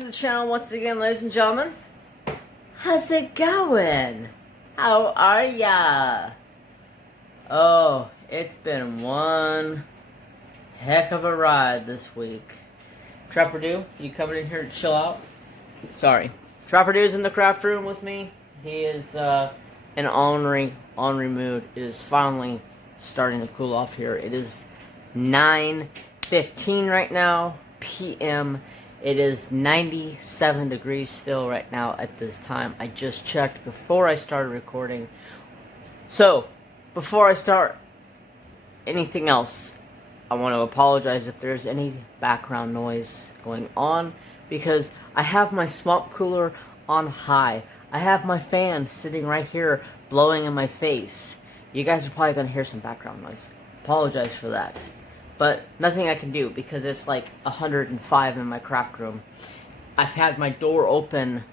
to the channel once again, ladies and gentlemen. How's it going? How are ya? Oh, it's been one heck of a ride this week. Trapper Dew, you coming in here to chill out? Sorry. Trapper Dew's in the craft room with me. He is in ornery mood. It is finally starting to cool off here. It is 9:15 right now, p.m. It is 97 degrees still right now at this time. I just checked before I started recording. So, before I start anything else, I want to apologize if there's any background noise going on, because I have my swamp cooler on high. I have my fan sitting right here blowing in my face. You guys are probably going to hear some background noise. Apologize for that. But nothing I can do because it's like 105 in my craft room. I've had my door open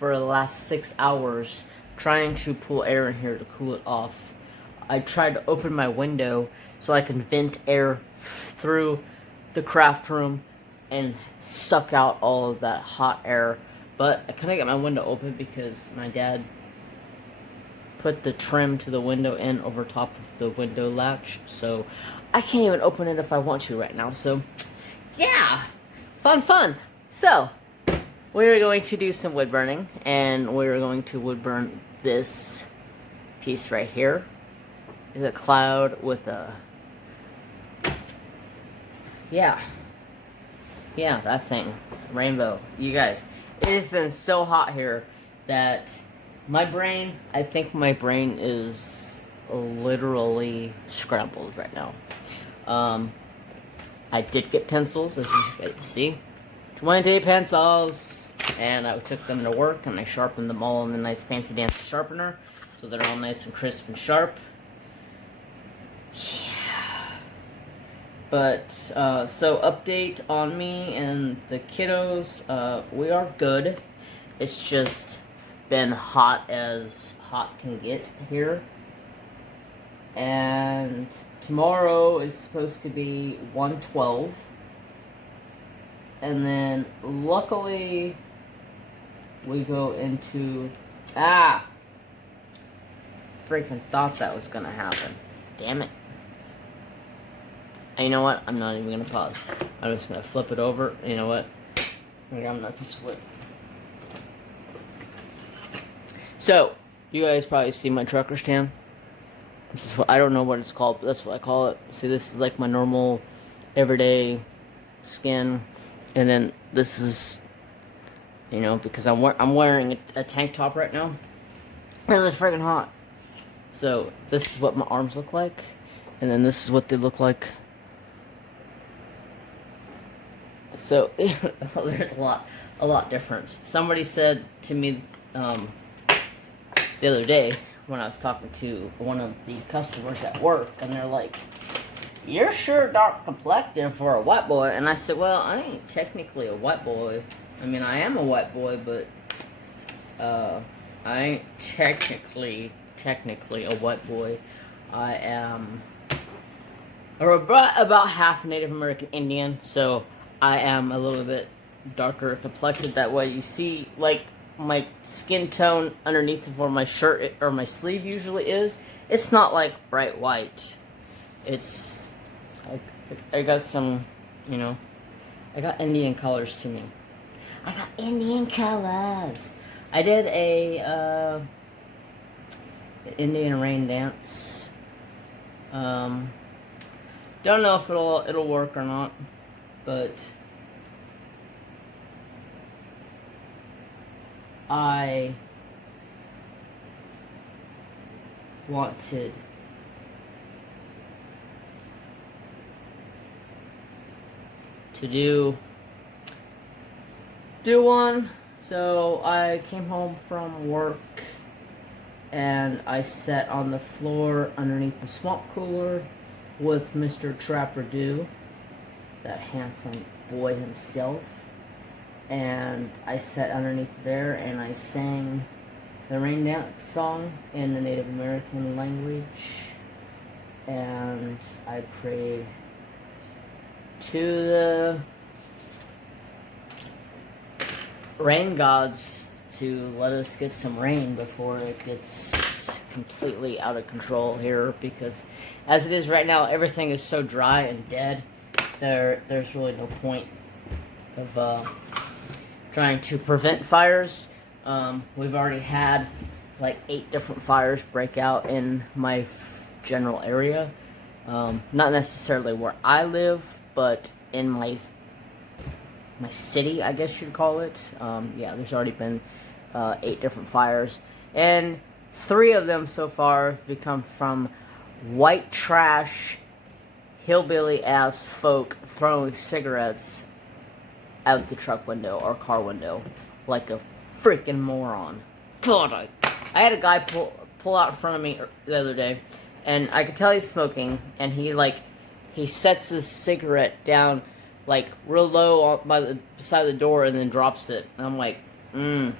for the last 6 hours trying to pull air in here to cool it off. I tried to open my window so I can vent air through the craft room and suck out all of that hot air. But I couldn't get my window open because my dad put the trim to the window in over top of the window latch. So I can't even open it if I want to right now. So yeah, fun. So we're going to do some wood burning, and we're going to wood burn this piece right here. It's a cloud with a yeah, that thing, rainbow. You guys, it has been so hot here that I think my brain is literally scrambled right now. I did get pencils, as you can see. 20 pencils! And I took them to work, and I sharpened them all in the nice fancy dancy sharpener, so they're all nice and crisp and sharp. Yeah. But, so update on me and the kiddos. We are good. It's just been hot as hot can get here. And tomorrow is supposed to be 112. And then luckily we go into freaking thought that was gonna happen. Damn it. And you know what? I'm not even gonna pause. I'm just gonna flip it over. You know what? I'm gonna grab another piece of wood. So, you guys probably see my trucker stand. This is what, I don't know what it's called, but that's what I call it. See, this is like my normal, everyday skin. And then this is, you know, because I'm wearing a tank top right now. And it's freaking hot. So, this is what my arms look like. And then this is what they look like. So, there's a lot difference. Somebody said to me, the other day, when I was talking to one of the customers at work, and they're like, "You're sure dark complected for a white boy." And I said, "Well, I ain't technically a white boy. I mean, I am a white boy, but I ain't technically a white boy. I am about half Native American Indian, so I am a little bit darker complected that way. You see, like, my skin tone underneath of where my shirt or my sleeve usually is, it's not like bright white. It's I got some, you know, I got Indian colors to me. I got Indian colors. I did a Indian rain dance. Don't know if it'll work or not, but I wanted to do one, so I came home from work and I sat on the floor underneath the swamp cooler with Mr. Trapper Dew, that handsome boy himself. And I sat underneath there and I sang the rain dance song in the Native American language. And I prayed to the rain gods to let us get some rain before it gets completely out of control here, because as it is right now, everything is so dry and dead. There's really no point of trying to prevent fires. We've already had like 8 different fires break out in my general area. Not necessarily where I live, but in my city, I guess you'd call it. Yeah, there's already been 8 different fires, and 3 of them so far have become from white trash, hillbilly ass folk throwing cigarettes out the truck window or car window like a freaking moron. God, I had a guy pull out in front of me the other day, and I could tell he's smoking, and he sets his cigarette down like real low by the side of the door and then drops it. And I'm like, You're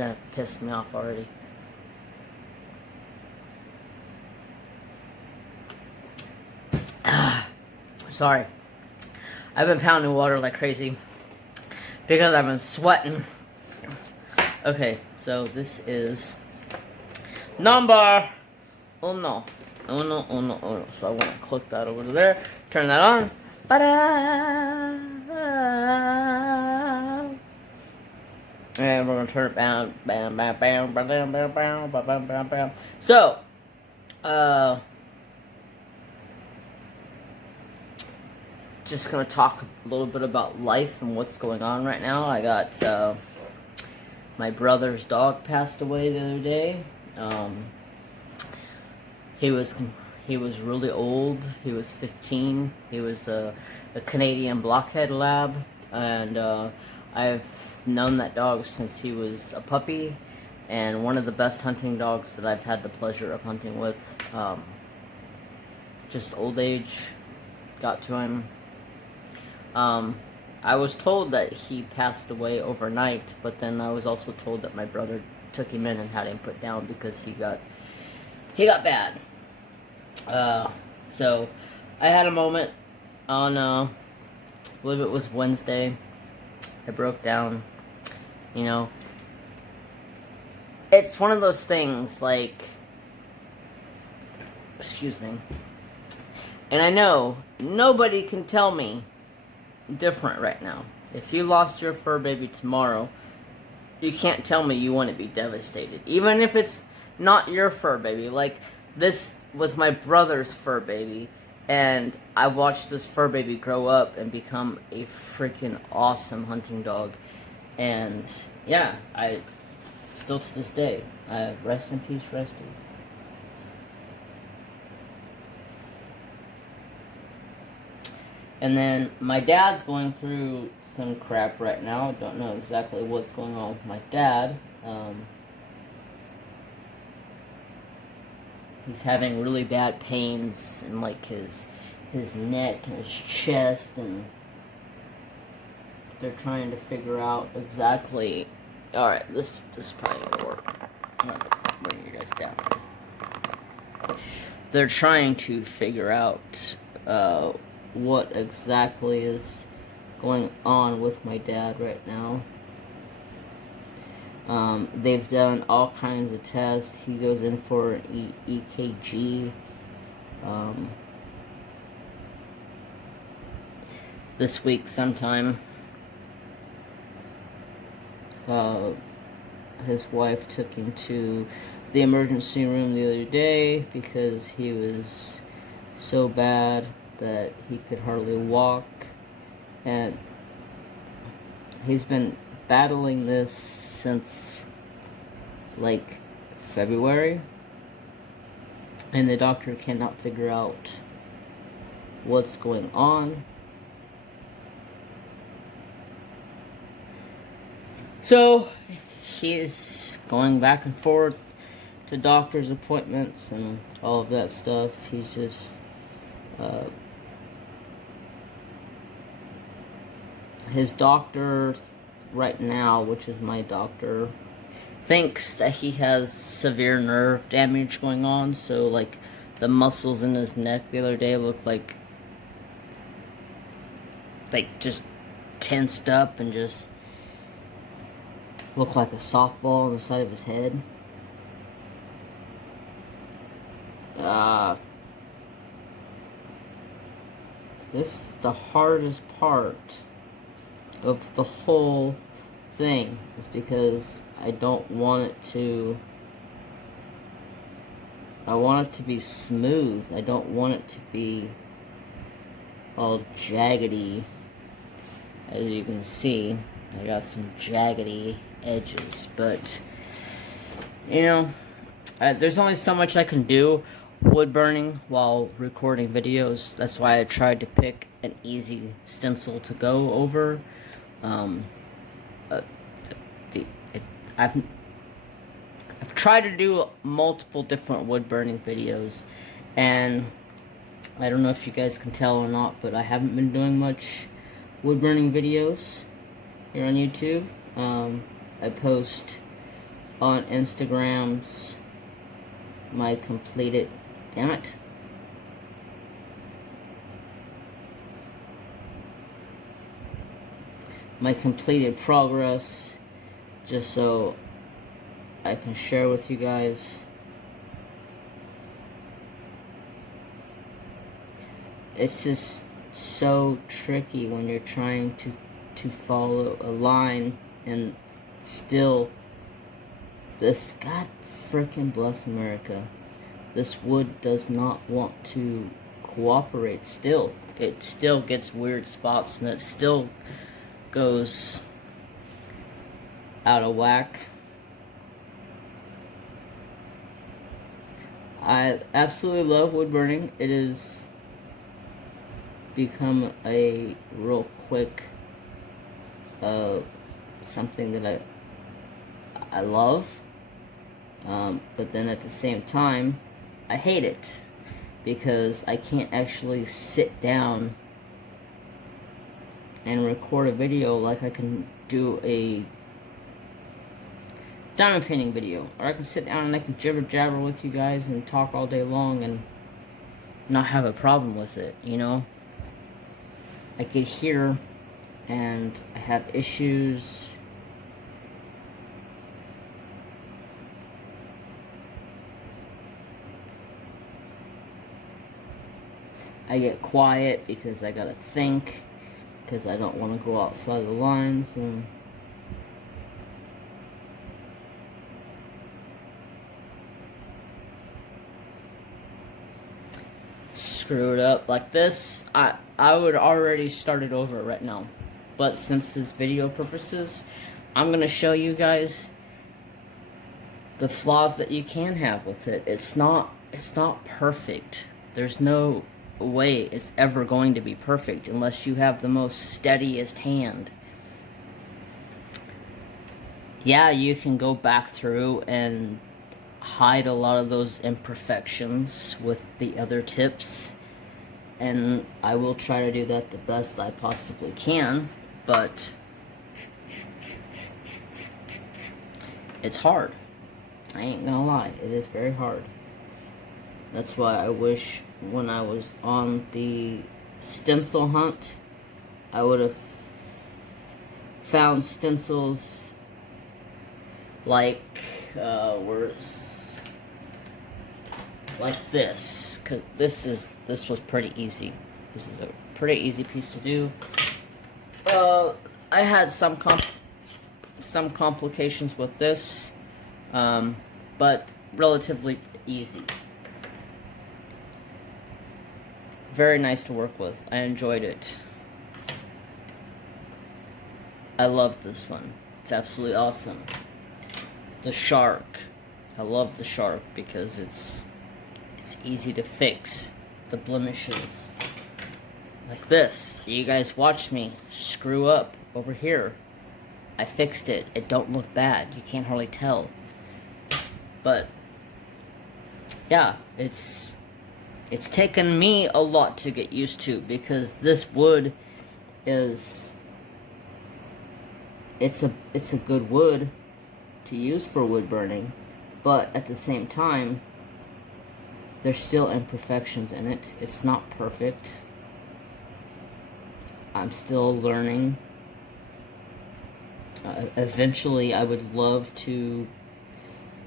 gonna piss me off already. Sorry. I've been pounding water like crazy because I've been sweating. Okay, so this is number uno. Uno. So I want to click that over to there. Turn that on. Ba-da! And we're gonna turn it down. Bam, bam, bam, bam, bam, bam, bam, bam, bam, bam. So, just gonna talk a little bit about life and what's going on right now. I got my brother's dog passed away the other day. He was really old. He was 15. He was a Canadian blockhead lab, and I've known that dog since he was a puppy, and one of the best hunting dogs that I've had the pleasure of hunting with. Just old age got to him. I was told that he passed away overnight, but then I was also told that my brother took him in and had him put down because he got bad. So I had a moment on, I believe it was Wednesday. I broke down, you know. It's one of those things, like, excuse me. And I know nobody can tell me different right now. If you lost your fur baby tomorrow, you can't tell me you wouldn't be devastated. Even if it's not your fur baby. Like, this was my brother's fur baby, and I watched this fur baby grow up and become a freaking awesome hunting dog. And yeah, I still to this day, rest in peace, Rusty. And then my dad's going through some crap right now. I don't know exactly what's going on with my dad. He's having really bad pains in like his neck and his chest, and they're trying to figure out exactly. All right, this probably won't work. I'm gonna bring you guys down. They're trying to figure out what exactly is going on with my dad right now. They've done all kinds of tests. He goes in for an EKG. This week sometime. His wife took him to the emergency room the other day because he was so bad that he could hardly walk, and he's been battling this since like February, and the doctor cannot figure out what's going on. So he's going back and forth to doctor's appointments and all of that stuff. He's just his doctor right now, which is my doctor, thinks that he has severe nerve damage going on. So like the muscles in his neck the other day looked like like just tensed up and just looked like a softball on the side of his head. This is the hardest part of the whole thing, is because I don't want it to... I want it to be smooth. I don't want it to be all jaggedy. As you can see, I got some jaggedy edges, but you know, there's only so much I can do wood burning while recording videos. That's why I tried to pick an easy stencil to go over. I've tried to do multiple different wood burning videos, and I don't know if you guys can tell or not, but I haven't been doing much wood burning videos here on YouTube. I post on Instagrams my completed... Damn it. My completed progress, just so I can share with you guys. It's just so tricky when you're trying to follow a line, and still this... God frickin' bless America, this wood does not want to cooperate. Still, it still gets weird spots, and it still goes out of whack. I absolutely love wood burning. It has become a real quick something that I love, but then at the same time I hate it, because I can't actually sit down and record a video like I can do a diamond painting video, or I can sit down and I can jibber jabber with you guys and talk all day long and not have a problem with it, you know? I get here and I have issues. I get quiet because I gotta think, because I don't want to go outside the lines, and screw it up like this. I would already start it over right now, but since it's video purposes, I'm gonna show you guys the flaws that you can have with it. It's not perfect. There's no way it's ever going to be perfect unless you have the most steadiest hand. Yeah, you can go back through and hide a lot of those imperfections with the other tips, and I will try to do that the best I possibly can, but it's hard. I ain't gonna lie, it is very hard. That's why I wish when I was on the stencil hunt, I would have found stencils like like this, cause this was pretty easy. This is a pretty easy piece to do. I had some complications with this, but relatively easy. Very nice to work with. I enjoyed it. I love this one. It's absolutely awesome. The shark. I love the shark because it's easy to fix the blemishes. Like this. You guys watch me screw up over here. I fixed it. It don't look bad. You can't hardly tell. But yeah, it's taken me a lot to get used to, because this wood is it's a good wood to use for wood burning, but at the same time there's still imperfections in it. It's not perfect. I'm still learning. Eventually, I would love to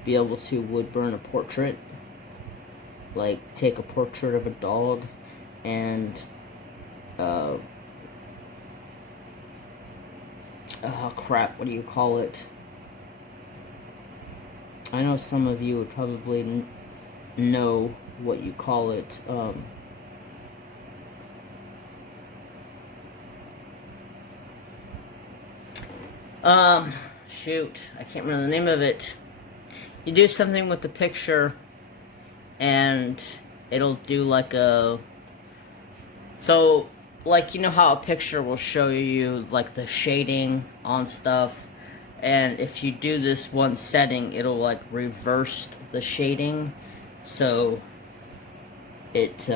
be able to wood burn a portrait. Like, take a portrait of a dog and, oh crap, what do you call it? I know some of you would probably know what you call it. Shoot, I can't remember the name of it. You do something with the picture, and it'll do like a... So, like, you know how a picture will show you, like, the shading on stuff, and if you do this one setting, it'll, like, reverse the shading, so it,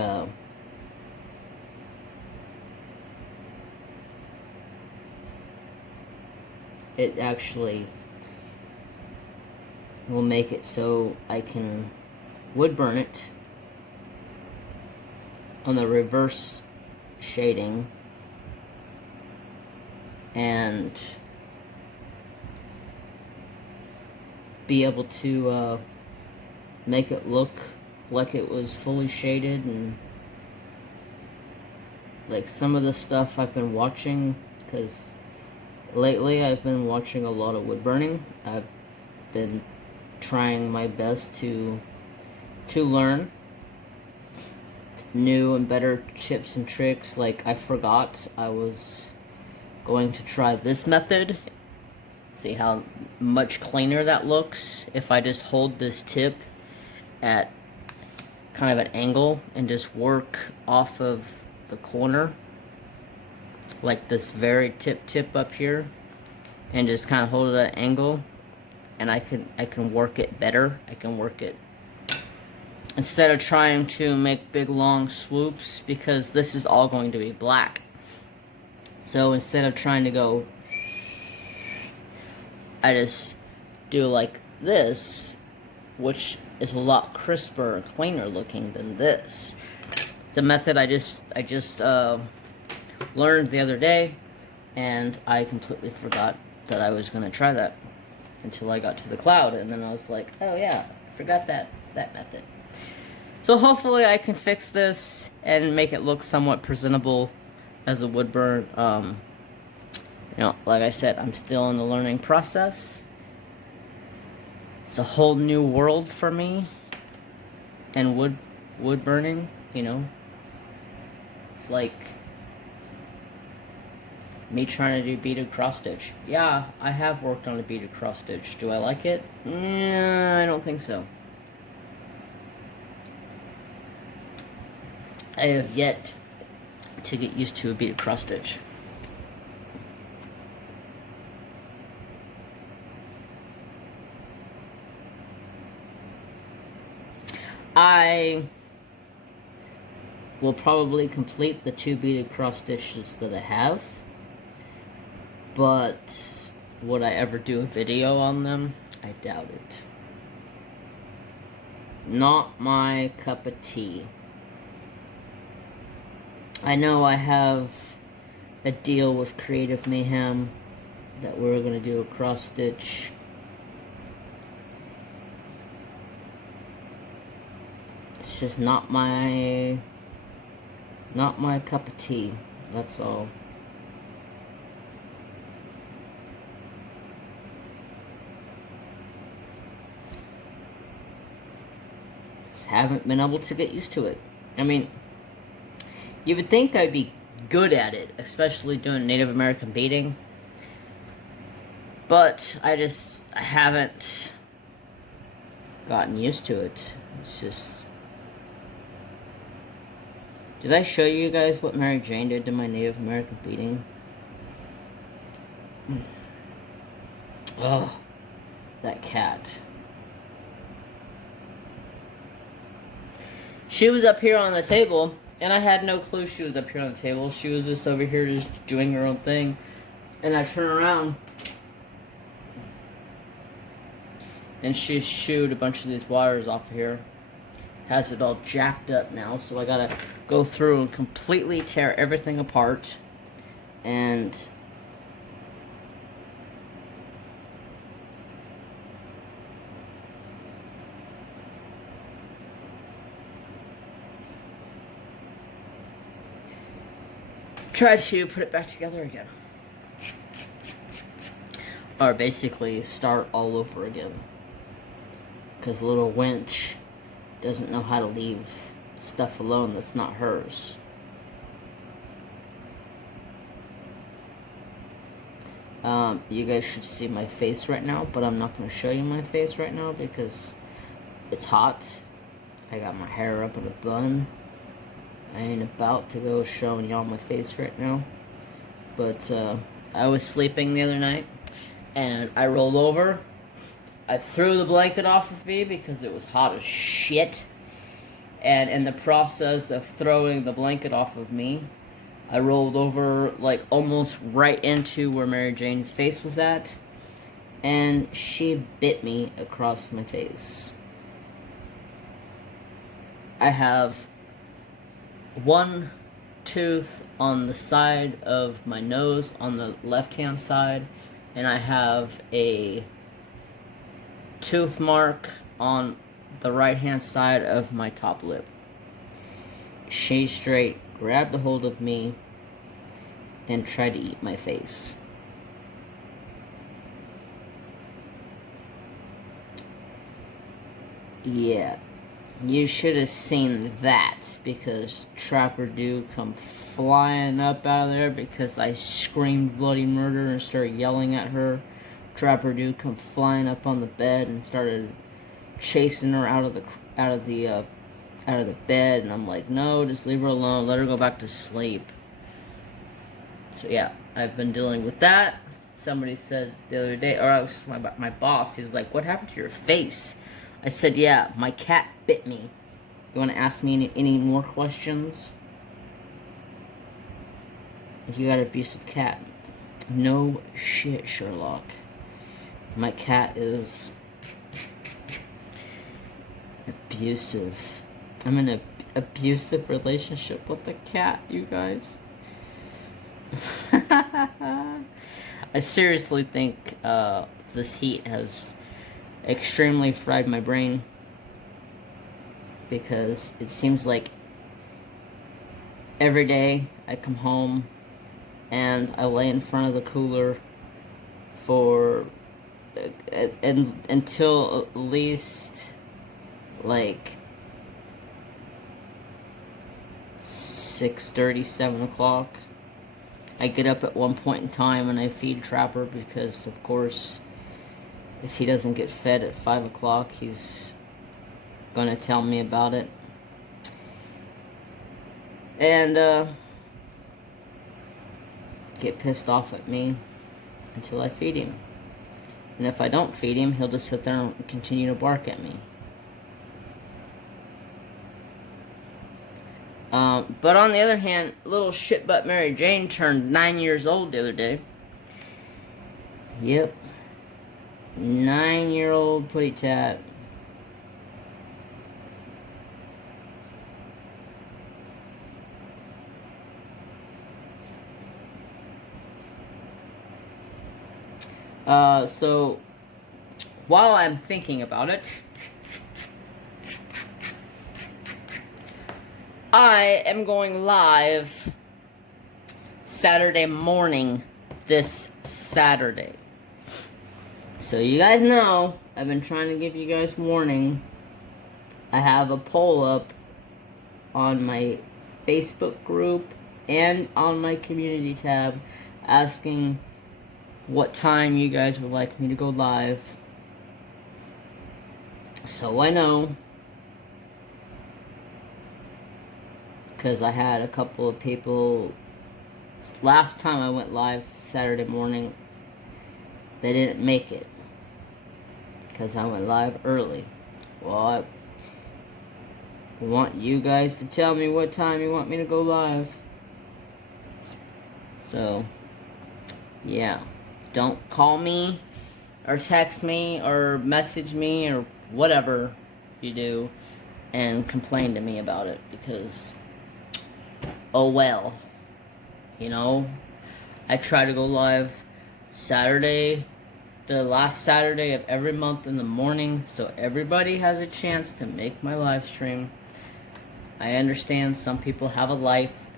it actually will make it so I can wood burn it on the reverse shading and be able to make it look like it was fully shaded. And like some of the stuff I've been watching, because lately I've been watching a lot of wood burning. I've been trying my best to learn new and better tips and tricks. Like, I forgot I was going to try this method. See how much cleaner that looks if I just hold this tip at kind of an angle and just work off of the corner, like this very tip up here, and just kind of hold it at an angle, and I can work it better. I can work it instead of trying to make big long swoops, because this is all going to be black. So instead of trying to go, I just do like this, which is a lot crisper and cleaner looking than this. It's a method I just learned the other day, and I completely forgot that I was going to try that until I got to the cloud, and then I was like, oh yeah, I forgot that method. So hopefully I can fix this and make it look somewhat presentable as a wood burn. You know, like I said, I'm still in the learning process. It's a whole new world for me, and wood burning, you know. It's like me trying to do beaded cross stitch. Yeah, I have worked on a beaded cross stitch. Do I like it? I don't think so. I have yet to get used to a beaded cross stitch. I will probably complete the 2 beaded cross stitches that I have, but would I ever do a video on them? I doubt it. Not my cup of tea. I know I have a deal with Creative Mayhem that we're going to do a cross stitch. It's just not my cup of tea, that's all. Just haven't been able to get used to it. I mean, you would think I'd be good at it, especially doing Native American beading, but I haven't gotten used to it. It's just... Did I show you guys what Mary Jane did to my Native American beading? Ugh, that cat. She was up here on the table, and I had no clue she was up here on the table. She was just over here just doing her own thing. And I turn around, and she shooed a bunch of these wires off of here. Has it all jacked up now, so I gotta go through and completely tear everything apart And try to put it back together again. Or basically start all over again. Because little wench doesn't know how to leave stuff alone that's not hers. You guys should see my face right now, but I'm not going to show you my face right now because it's hot. I got my hair up in a bun. I ain't about to go showing y'all my face right now. But I was sleeping the other night, and I rolled over. I threw the blanket off of me because it was hot as shit. And in the process of throwing the blanket off of me, I rolled over, like, almost right into where Mary Jane's face was at. And she bit me across my face. I have one tooth on the side of my nose, on the left-hand side. And I have a tooth mark on the right-hand side of my top lip. She straight grabbed a hold of me and tried to eat my face. Yeah, you should have seen that, because Trapper Dude come flying up out of there because I screamed bloody murder and started yelling at her. Trapper Dude come flying up on the bed and started chasing her out of the bed, and I'm like, no, just leave her alone, let her go back to sleep. So yeah, I've been dealing with that. Somebody said the other day, or it was my boss, he's like, what happened to your face? I said, yeah, my cat bit me. You want to ask me any more questions? If you got an abusive cat. No shit, Sherlock. My cat is abusive. I'm in an abusive relationship with the cat, you guys. I seriously think this heat has extremely fried my brain, because it seems like every day I come home and I lay in front of the cooler for until at least like 6:30, 7 o'clock. I get up at one point in time and I feed Trapper, because of course if he doesn't get fed at 5 o'clock, he's gonna tell me about it. And get pissed off at me until I feed him. And if I don't feed him, he'll just sit there and continue to bark at me. But on the other hand, little shitbutt Mary Jane turned 9 years old the other day. Yep. 9-year-old putty tat. So while I'm thinking about it, I am going live Saturday morning, this Saturday. So you guys know, I've been trying to give you guys warning. I have a poll up on my Facebook group and on my community tab asking what time you guys would like me to go live. So I know, because I had a couple of people, last time I went live Saturday morning, they didn't make it, because I went live early. Well, I want you guys to tell me what time you want me to go live. So, yeah. Don't call me, or text me, or message me, or whatever you do, and complain to me about it, because, oh well, you know, I try to go live Saturday, the last Saturday of every month in the morning, so everybody has a chance to make my live stream. I understand some people have a life,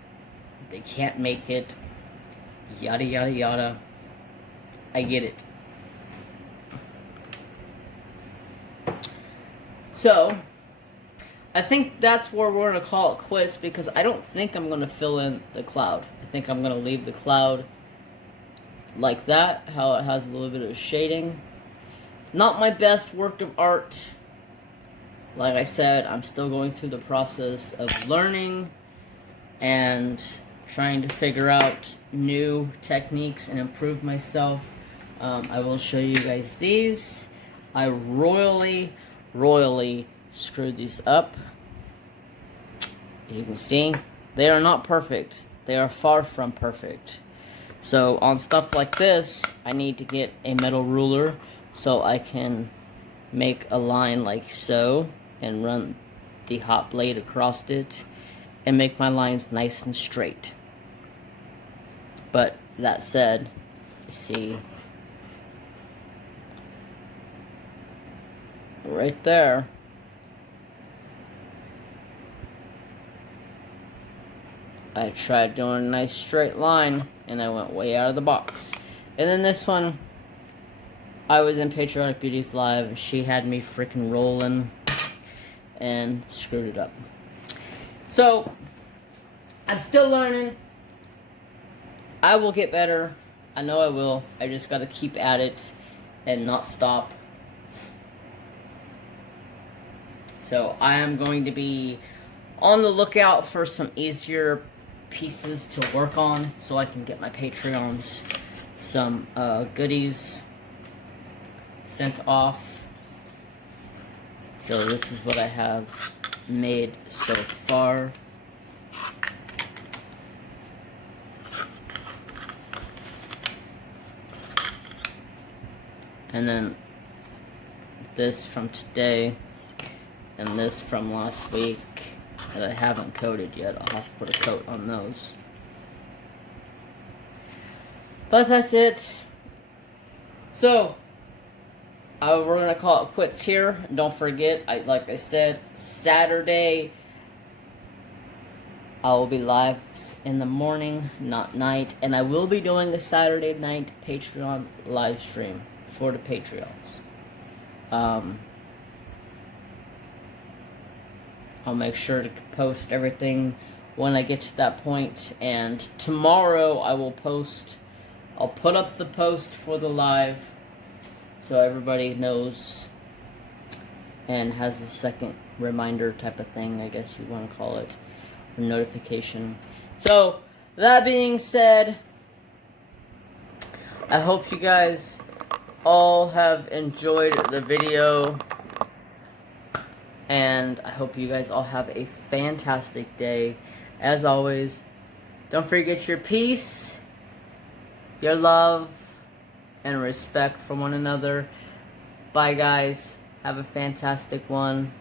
they can't make it, yada yada yada. I get it. So, I think that's where we're going to call it quits, because I don't think I'm going to fill in the cloud. I think I'm going to leave the cloud like that, how it has a little bit of shading. It's not my best work of art. Like I said, I'm still going through the process of learning and trying to figure out new techniques and improve myself. I will show you guys these. I royally screwed these up. As you can see, they are not perfect. They are far from perfect. So on stuff like this, I need to get a metal ruler so I can make a line like so and run the hot blade across it and make my lines nice and straight. But that said, you see right there, I tried doing a nice straight line and I went way out of the box. And then this one, I was in Patriotic Beauty's live and she had me freaking rolling and screwed it up. So, I'm still learning. I will get better. I know I will. I just gotta keep at it and not stop. So, I am going to be on the lookout for some easier pieces to work on so I can get my Patreons some goodies sent off. So this is what I have made so far. And then this from today and this from last week that I haven't coated yet. I'll have to put a coat on those. But that's it. So, we're going to call it quits here. Don't forget, like I said, Saturday, I will be live in the morning, not night. And I will be doing a Saturday night Patreon live stream for the Patreons. I'll make sure to post everything when I get to that point. And tomorrow I will post, I'll put up the post for the live so everybody knows and has a second reminder type of thing, I guess you want to call it, or notification. So, that being said, I hope you guys all have enjoyed the video. And I hope you guys all have a fantastic day. As always, don't forget your peace, your love, and respect for one another. Bye, guys. Have a fantastic one.